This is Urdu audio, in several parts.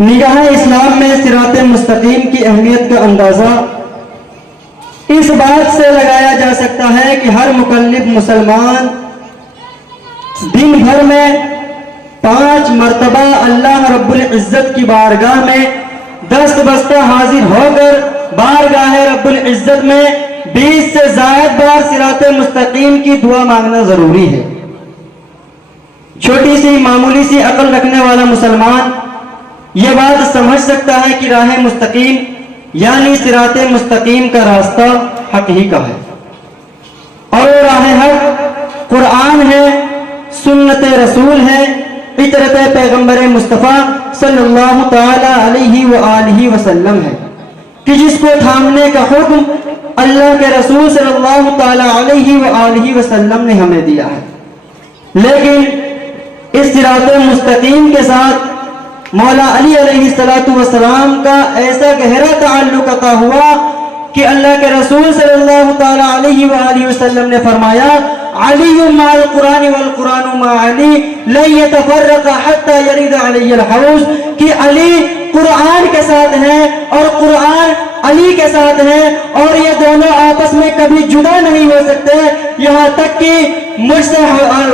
نگاہ اسلام میں صراط مستقیم کی اہمیت کا اندازہ اس بات سے لگایا جا سکتا ہے کہ ہر مکلف مسلمان دن بھر میں 5 مرتبہ اللہ رب العزت کی بارگاہ میں دست بستہ حاضر ہو کر بارگاہ رب العزت میں 20 سے زائد بار صراط مستقیم کی دعا مانگنا ضروری ہے۔ چھوٹی سی معمولی سی عقل رکھنے والا مسلمان یہ بات سمجھ سکتا ہے کہ راہ مستقیم یعنی صراط مستقیم کا راستہ حق ہی کا ہے، اور راہ حق قرآن ہے، سنت رسول ہے، فطرت پیغمبر مصطفیٰ صلی اللہ تعالی علیہ وآلہ وسلم ہے کہ جس کو تھامنے کا حکم اللہ کے رسول صلی اللہ تعالی علیہ وآلہ وسلم نے ہمیں دیا ہے۔ لیکن اس صراط مستقیم کے ساتھ مولا علی علیہ السلام کا ایسا گہرا تعلق عطا ہوا کہ اللہ کے رسول صلی اللہ تعالی علیہ وآلہ وسلم نے فرمایا علی مع القرآن والقرآن مع علی لن يتفرق حتى يرد علی الحوض، کہ علی قرآن کے ساتھ ہیں اور قرآن علی کے ساتھ ہیں، اور یہ دونوں آپس میں کبھی جدا نہیں ہو سکتے یہاں تک کہ مجھ سے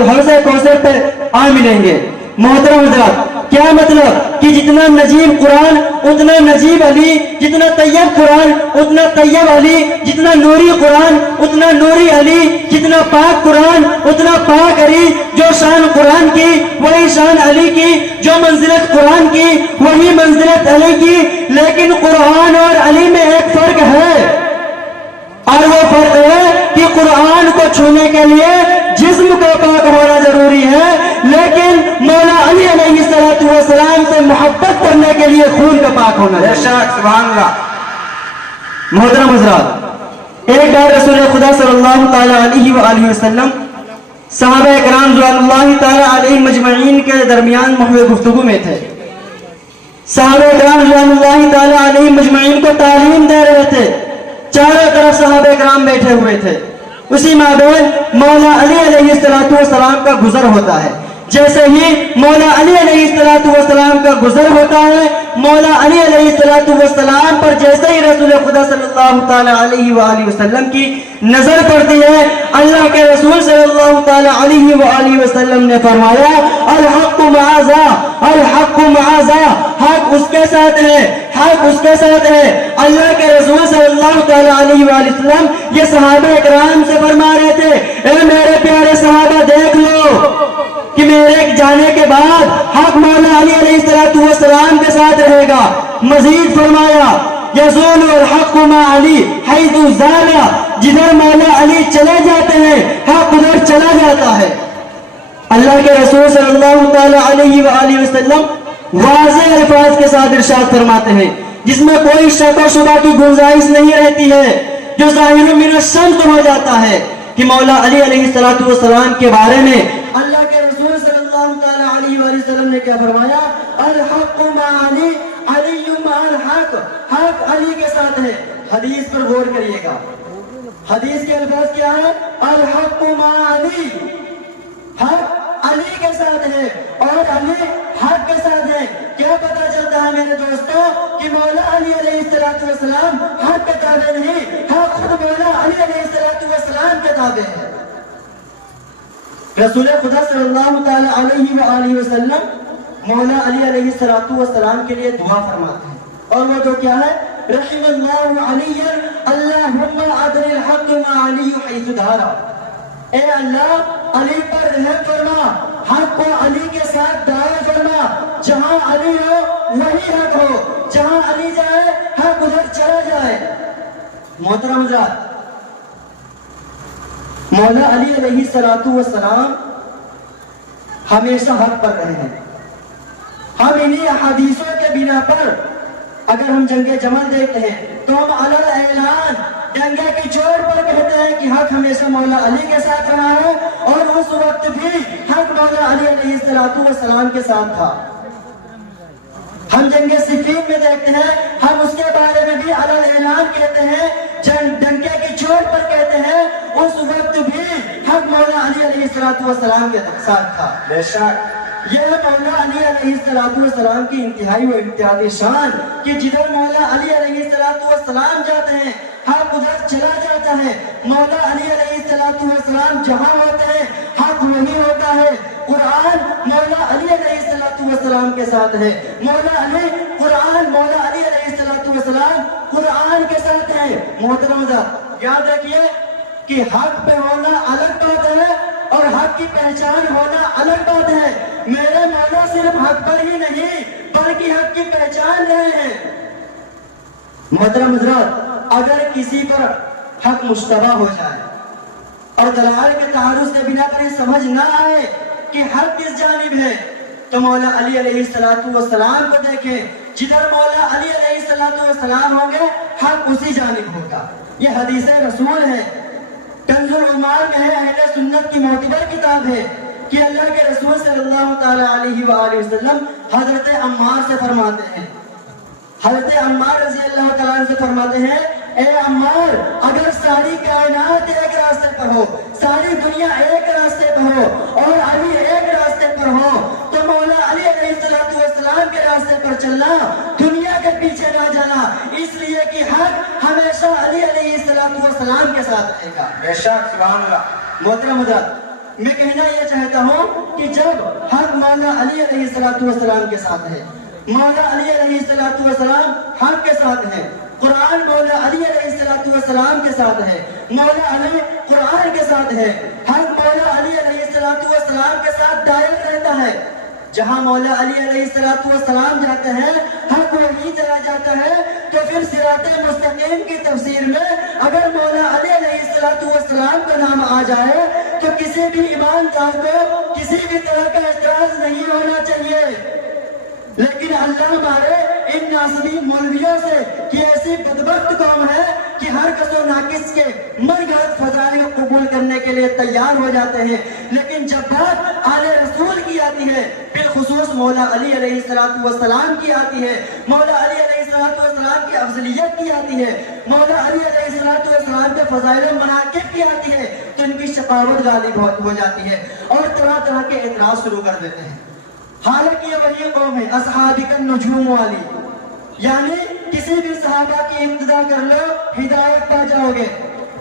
حوض کوثر پہ آ ملیں گے۔ محترم حضرات، کیا مطلب کہ جتنا نجیب قرآن اتنا نجیب علی، جتنا طیب قرآن اتنا طیب علی، جتنا نوری قرآن اتنا نوری علی، جتنا پاک قرآن اتنا پاک علی۔ جو شان قرآن کی وہی شان علی کی، جو منزلت قرآن کی وہی منزلت علی کی۔ لیکن قرآن اور علی میں ایک فرق ہے، اور وہ فرق ہے کہ قرآن کو چھونے کے لیے جسم کا پاک ہونا ضروری ہے، لیکن مولا علی علیہ السلام سے محبت کرنے کے لیے خون کا پاک ہونا ہے۔ سبحان اللہ۔ محترم حضرات، ایک بار رسول خدا صلی اللہ تعالی علیہ وآلہ وسلم صحابہ اکرام رضوان اللہ تعالی علیہ مجمعین کے درمیان محو گفتگو میں تھے۔ صحابہ اکرام رضوان اللہ تعالی علیہ مجمعین کو تعلیم دے رہے تھے، چاروں طرف صحابہ اکرام بیٹھے ہوئے تھے۔ اسی مابین مولا علی علیہ السلام کا گزر ہوتا ہے۔ جیسے ہی مولا علی علیہ السلام کا گزر ہوتا ہے، مولا علی علیہ السلام پر جیسے ہی رسول خدا صلی اللہ تعالی علیہ وآلہ وسلم کی نظر پڑتی ہے، اللہ کے رسول صلی اللہ تعالی علیہ وآلہ وسلم نے فرمایا الحق معاذا، الحق معاذا، حق اس کے ساتھ ہے، حق اس کے ساتھ ہے۔ اللہ کے رسول صلی اللہ تعالی علیہ وآلہ وسلم یہ صحابہ اکرام سے فرما رہے تھے، اے میرے پیارے صحابہ دیکھ لو کہ میرے جانے کے بعد حق مولا علی علیہ السلام کے ساتھ رہے گا۔ مزید فرمایا یزول الحق مع علی حیث زال، جدھر مولا علی چلے جاتے ہیں حق ادھر چلا جاتا ہے۔ اللہ کے رسول صلی اللہ تعالی علیہ وآلہ وسلم واضح الفاظ کے ساتھ ارشاد فرماتے ہیں جس میں کوئی شک و شبہ کی گنجائش نہیں رہتی ہے، جو ظاہر من الشمس ہو جاتا ہے کہ مولا علی علیہ السلام کے بارے میں اللہ کے رسول صلی اللہ تعالی علیہ وآلہ وسلم نے کیا فرمایا الحق مع علی علی مع الحق، حق علی کے ساتھ ہے۔ حدیث پر غور کریے گا، حدیث کے الفاظ کیا ہے؟ الحق مع علی، حق علی کے ساتھ ہے اور علی حق کے ساتھ ہے۔ کیا پتا چلتا ہے میرے دوستوں کہ مولا علی علیہ السلام حق کے تابع نہیں، حق خود مولا علی علیہ السلام کے تابع ہے۔ رسول خدا صلی اللہ تعالی علیہ وآلہ وسلم مولا علی علیہ السلام کے لیے دعا فرماتے ہیں، اور وہ جو کیا ہے رحم اللہ علی اللہم عدل الحق مع علی حیث دارا، اے اللہ علی پر رحم فرما، حق کو علی کے ساتھ دائر فرما، جہاں علی ہو وہی حق ہو، جہاں علی جائے حق ادھر چلا جائے۔ محترم حضرات، مولا علی علیہ السلام ہمیشہ حق پر رہے ہیں۔ ہم انہی احادیثوں کے بنا پر اگر ہم جنگ جمل دیکھتے ہیں تو ہم علی اعلان ڈنگے کی چوٹ پر کہتے ہیں کہ حق ہمیشہ مولا علی کے ساتھ رہا ہے، اور اس وقت بھی حق مولا علی علیہ السلام کے ساتھ تھا۔ ہم جنگ صفین میں دیکھتے ہیں، ہم اس کے بارے میں بھی علی اعلان کہتے ہیں، ڈنگے کی چوٹ پر کہتے ہیں، اس وقت بھی حق مولا علی علیہ السلام کے ساتھ تھا۔ بے شک یہ مولا علی علیہ السلام کی انتہائی و امتیازی شان کہ جدھر مولا علی علیہ السلام جاتے ہیں حق ادھر چلا جاتا ہے. مولا علی علیہ السلام جہاں ہوتے ہیں حق وہی ہوتا ہے. قرآن مولا علی علیہ السلام کے ساتھ ہے. مولا علی علیہ السلام قرآن کے ساتھ ہے. محترم حضرات یاد رکھیے کہ حق پہ ہونا الگ بات ہے اور حق کی پہچان ہونا الگ بات ہے. میرے مولا صرف حق پر ہی نہیں بلکہ حق کی پہچان رہے ہیں. محترم حضرات اگر کسی پر حق مشتبہ ہو جائے اور دلائل کے تعارض کے بنا پر سمجھ نہ آئے کہ حق کس جانب ہے تو مولا علی علیہ السلام کو دیکھیں. جدھر مولا علی علیہ السلام ہوں گے حق اسی جانب ہوگا. یہ حدیث رسول ہے. کنز العمال میں ہے, اہل سنت کی معتبر کتاب ہے کہ اللہ کے رسول صلی اللہ تعالی علیہ وآلہ وسلم حضرت عمار سے فرماتے ہیں, حضرت عمار رضی اللہ تعالیٰ عنہ سے فرماتے ہیں, اے عمار اگر ساری کائنات ایک راستے پر ہو, ساری دنیا ایک راستے پر ہو اور علی ایک راستے پر ہو تو مولا علی علیہ السلام کے راستے پر چلنا, دنیا کے پیچھے نہ جانا, اس لیے کہ حق ہمیشہ علی علیہ السلام کے ساتھ رہے گا. بے شک سبحان اللہ. محترم حضرات میں کہنا یہ چاہتا ہوں کہ جب حق مولا علی علیہ السلام کے ساتھ ہے, مولا علی علیہ السلام حق کے ساتھ ہے, قرآن مولا علی علیہ السلام کے ساتھ ہے, مولا علی قرآن کے ساتھ ہے, حق مولا علی علیہ السلام کے ساتھ دائر رہتا ہے. جہاں مولا علی علیہ السلام جاتے ہیں حق وہی چلا جاتا ہے. تو پھر صراط مستقیم کی تفسیر میں اگر مولا علی علیہ السلام کا نام آ جائے تو کسی بھی ایماندار کو کسی بھی طرح کا اعتراض نہیں ہونا چاہیے. لیکن اللہ ہمارے ان ناصبین مولویوں سے کہ ایسی بدبخت قوم ہے کہ ہر کس و ناقص کے من گھڑت فضائل کو قبول کرنے کے لیے تیار ہو جاتے ہیں, لیکن جب بات آل رسول کی آتی ہے, بالخصوص مولا علی علیہ السلام کی آتی ہے, مولا علی علیہ السلام کی افضلیت کی آتی ہے, مولا علی علیہ السلام کے فضائل و مناقب کی آتی ہے, تو ان کی شقاوت غالب ہو جاتی ہے اور طرح طرح کے اعتراض شروع کر دیتے ہیں. حالانکہ یہ وہی قوم ہے اصحابک النجوم والی, یعنی کسی بھی صحابہ کی ابتدا کر لو ہدایت پا جاؤ گے.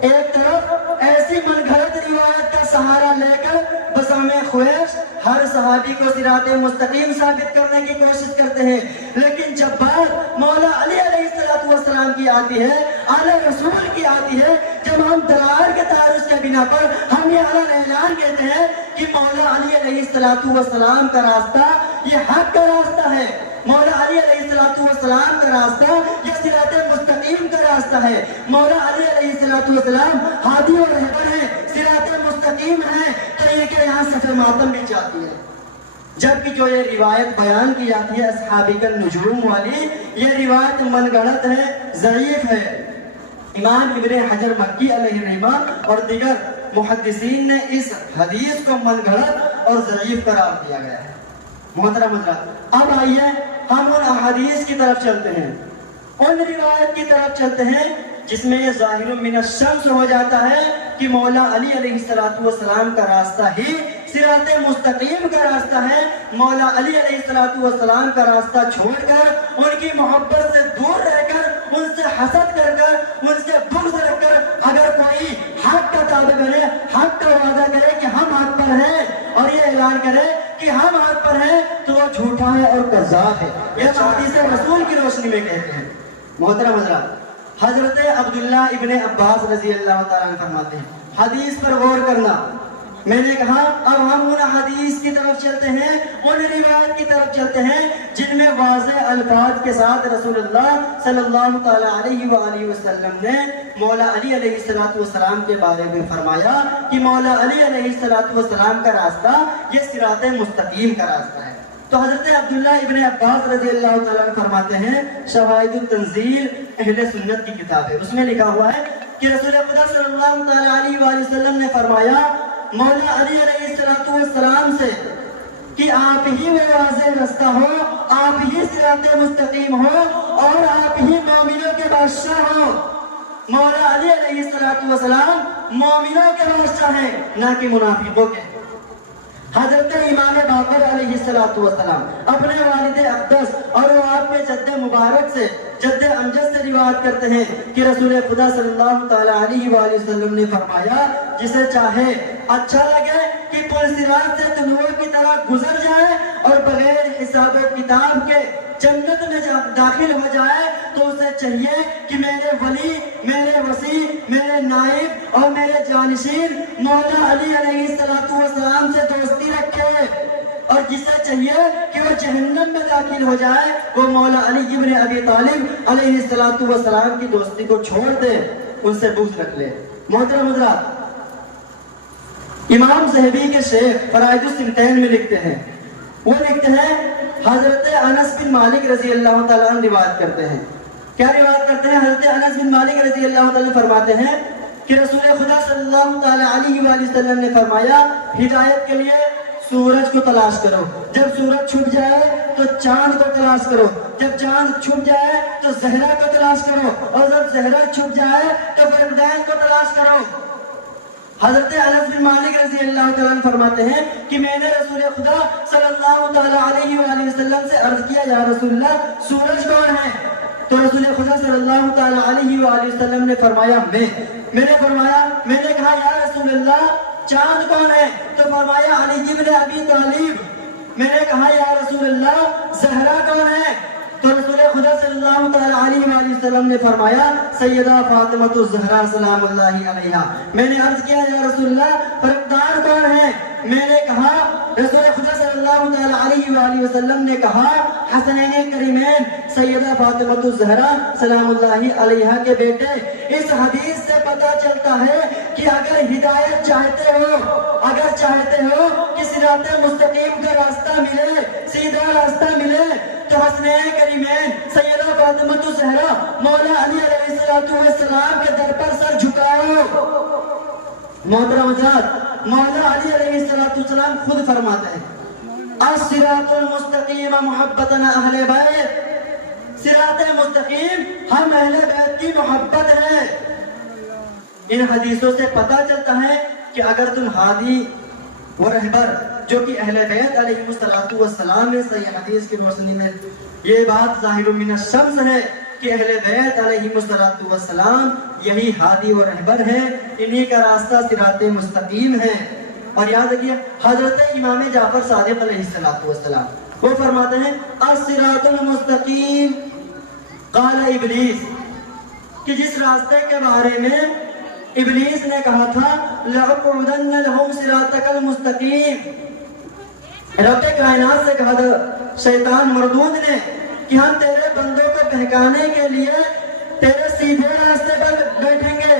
ایک طرف ایسی من گھڑت روایت کا سہارا لے کر بسام خواہش ہر صحابی کو صراط مستقیم ثابت کرنے کی کوشش کرتے ہیں, لیکن جب بات مولا علی علیہ السلام کی آتی ہے, اعلی رسول کی آتی ہے, جب ہم دلائل کے تعارض کے بنا پر ہم یہ اعلان اعلان کہتے ہیں کہ مولا علی علیہ السلام کا راستہ یہ حق کا راستہ ہے, مولا علی علیہ السلام کا راستہ یہ صراط مستقیم کا راستہ ہے, مولا علی علیہ السلام ہادی اور رہبر ہے, صراط مستقیم ہے, تو یہ کہ یہاں صف ماتم بھی جاتی ہے. جبکہ جو یہ روایت بیان کی جاتی ہے اصحابک النجوم والی, یہ روایت من گھڑت ہے, ضعیف ہے. امام ابن حجر مکی علیہ الرحمہ اور دیگر محدثین نے اس حدیث کو من گھڑت اور ضعیف قرار دیا گیا ہے. محترم حضرات اب آئیے ہم ان احادیث کی طرف چلتے ہیں, ان روایت کی طرف چلتے ہیں جس میں یہ ظاہر من الشمس ہو جاتا ہے کہ مولا علی علیہ السلام کا راستہ ہی صراط مستقیم کا راستہ ہے. مولا علی علیہ السلام کا راستہ چھوڑ کر ان کی محبت سے دور رہ کر, ان سے حسد کر کر, ان سے بغض رکھ کر اگر کوئی حق کا تابع بنے, حق کا وعدہ کرے کہ ہم حق پر ہیں اور یہ اعلان کرے کہ ہم حق پر ہیں, تو وہ جھوٹا ہے اور کذاب ہے. یہ حدیث رسول کی روشنی میں کہتے ہیں. محترم حضرات حضرت عبداللہ ابن عباس رضی اللہ تعالیٰ عنہ فرماتے ہیں, حدیث پر غور کرنا. میں نے کہا اب ہم ان حدیث کی طرف چلتے ہیں, ان روایت کی طرف چلتے ہیں جن میں واضح الفاظ کے ساتھ رسول اللہ صلی اللہ تعالیٰ علیہ وآلہ وسلم نے مولا علی علیہ السلام کے بارے میں فرمایا کہ مولا علی علیہ السلام کا راستہ یہ صراط مستقیم کا راستہ ہے. تو حضرت عبداللہ ابن عباس رضی اللہ تعالیٰ عنہ فرماتے ہیں, شواہد التنزیل اہل سنت کی کتاب ہے, اس میں لکھا ہوا ہے کہ رسول خدا صلی اللہ تعالیٰ علیہ وآلہ وسلم نے فرمایا مولا علی علیہ السلام سے کہ آپ ہی وہ واضح راستہ ہو, آپ ہی صراط مستقیم ہو اور آپ ہی مومنوں کے بادشاہ ہو. مولا علی علیہ السلام مومنوں کے بادشاہ ہیں, نہ کہ منافقوں کے. حضرت امام باقر علیہ السلام اپنے والد اقدس اور وہ آپ کے جد مبارک سے، جد امجد سے روایت کرتے ہیں کہ رسول خدا صلی اللہ تعالی علیہ وآلہ وسلم نے فرمایا، جسے چاہے اچھا لگے کہ پل صراط سے طلوع کی طرح گزر جائے اور بغیر حساب و کتاب کے جنت میں جب داخل ہو جائے، تو اسے چاہیے کہ میرے ولی، میرے وسیع، میرے نائب اور میرے جانشین مولا علی علیہ السلام سے دوستی رکھے، اور جسے چاہیے کہ وہ جہنم میں داخل ہو جائے، وہ مولا علی ابن ابی طالب علیہ السلام کی دوستی کو چھوڑ دے، ان سے بغض رکھ لے۔ محترم حضرات، امام ذہبی کے شیخ فرائض السنتین میں لکھتے ہیں، وہ لکھتے ہیں حضرت انس بن مالک رضی اللہ تعالیٰ عنہ روایت کرتے ہیں۔ کیا روایت کرتے ہیں؟ حضرت انس بن مالک رضی اللہ تعالیٰ فرماتے ہیں کہ رسول خدا صلی اللہ تعالیٰ علیہ وآلہ وسلم نے فرمایا، ہدایت کے لیے سورج کو تلاش کرو، جب سورج چھپ جائے تو چاند کو تلاش کرو، جب چاند چھپ جائے تو زہرہ کو تلاش کرو، اور جب زہرہ چھپ جائے تو فرقدین کو تلاش کرو۔ حضرت انس بن مالک رضی اللہ تعالیٰ عنہ فرماتے ہیں کہ میں نے رسول خدا صلی اللہ تعالیٰ علیہ وآلہ وسلم سے عرض کیا، یا رسول اللہ سورج کون ہے؟ تو رسول خدا صلی اللہ تعالیٰ علیہ وآلہ وسلم نے فرمایا میں نے کہا یا رسول اللہ چاند کون ہے؟ تو فرمایا علی ابن ابی طالب۔ میں نے کہا یا رسول اللہ زہرہ کون ہے؟ تو رسول خدا صلی اللہ تعالیٰ علیہ وآلہ وسلم نے فرمایا سیدہ فاطمہ الزہرا سلام اللہ علیہا۔ میں نے عرض کیا یا رسول اللہ فرقدار کون ہے؟ میں نے کہا، رسول خدا صلی اللہ تعالیٰ علیہ وآلہ وسلم نے کہا حسنین کریمین سیدہ فاطمہ الزہرا سلام اللہ علیہا کے بیٹے۔ اس حدیث سے پتہ چلتا ہے کہ اگر ہدایت چاہتے ہو کہ صراط مستقیم کا راستہ ملے، سیدھا راستہ ملے، تو حسنین کریمین سیدہ فاطمہ الزہرا مولا علی علیہ السلام کے در پر سر جھکاؤ۔ محترم حضرات، مولا علی علیہ السلام خود فرماتے ہیں الصراط المستقیم محبتنا اہل بیت، صراط مستقیم ہم اہل بیت کی محبت ہے۔ ان حدیثوں سے پتہ چلتا ہے کہ اگر تم ہادی و رہبر جو کہ اہل بیت علیہ السلام ہے، صحیح حدیث کی روشنی میں یہ بات ظاہر من الشمس ہے کہ اہل بیت علیہ السلام یہی ہادی و رہبر ہے، انہی کا راستہ صراط مستقیم ہے۔ اور یاد رکھیے حضرت امام جعفر صادق علیہ السلام وہ فرماتے ہیں الصراط المستقیم قال ابلیس، کہ جس راستے کے بارے میں ابلیس نے کہا تھا لَأَقْعُدَنَّ لَهُمْ صِرَاطَكَ الْمُسْتَقِيمَ، رب کائنات سے کہا تھا شیطان مردود نے کہ ہم تیرے بندوں کو بہکانے کے لیے تیرے سیدھے راستے پر بیٹھیں گے۔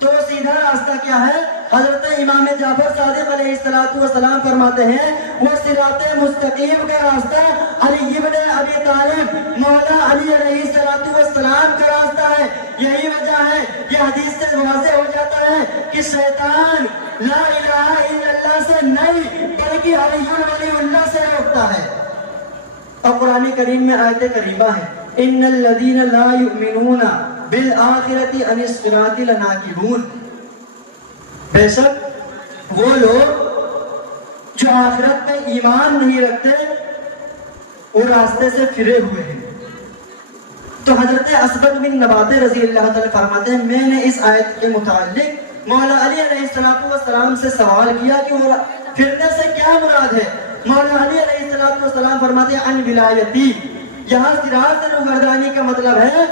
تو سیدھا راستہ کیا ہے؟ حضرت امام جعفر صادق علیہ السلام فرماتے ہیں وہ صراط مستقیم کا راستہ علی ابن ابی طالب مولا علی علیہ السلام کا راستہ ہے۔ یہی وجہ ہے، یہ حدیث سے واضح ہو جاتا ہے کہ شیطان لا الہ الا اللہ سے نہیں بلکہ علی ولی اللہ سے روکتا ہے۔ اور قرآن کریم میں آیت کریمہ ہے ان الذین لا یؤمنون بالآخرۃ عن الصراط لناکبون، بے شک وہ لوگ جو آخرت میں ایمان نہیں رکھتے وہ راستے سے پھرے ہوئے ہیں۔ تو حضرت اسبغ بن نباتہ رضی اللہ تعالیٰ فرماتے ہیں میں نے اس آیت کے متعلق مولا علی علیہ السلام سے سوال کیا کہ وہ پھرنے سے کیا مراد ہے؟ مولا علی علیہ السلام فرماتے ہیں ان ولایتی، یہاں صراط روگردانی کا مطلب ہے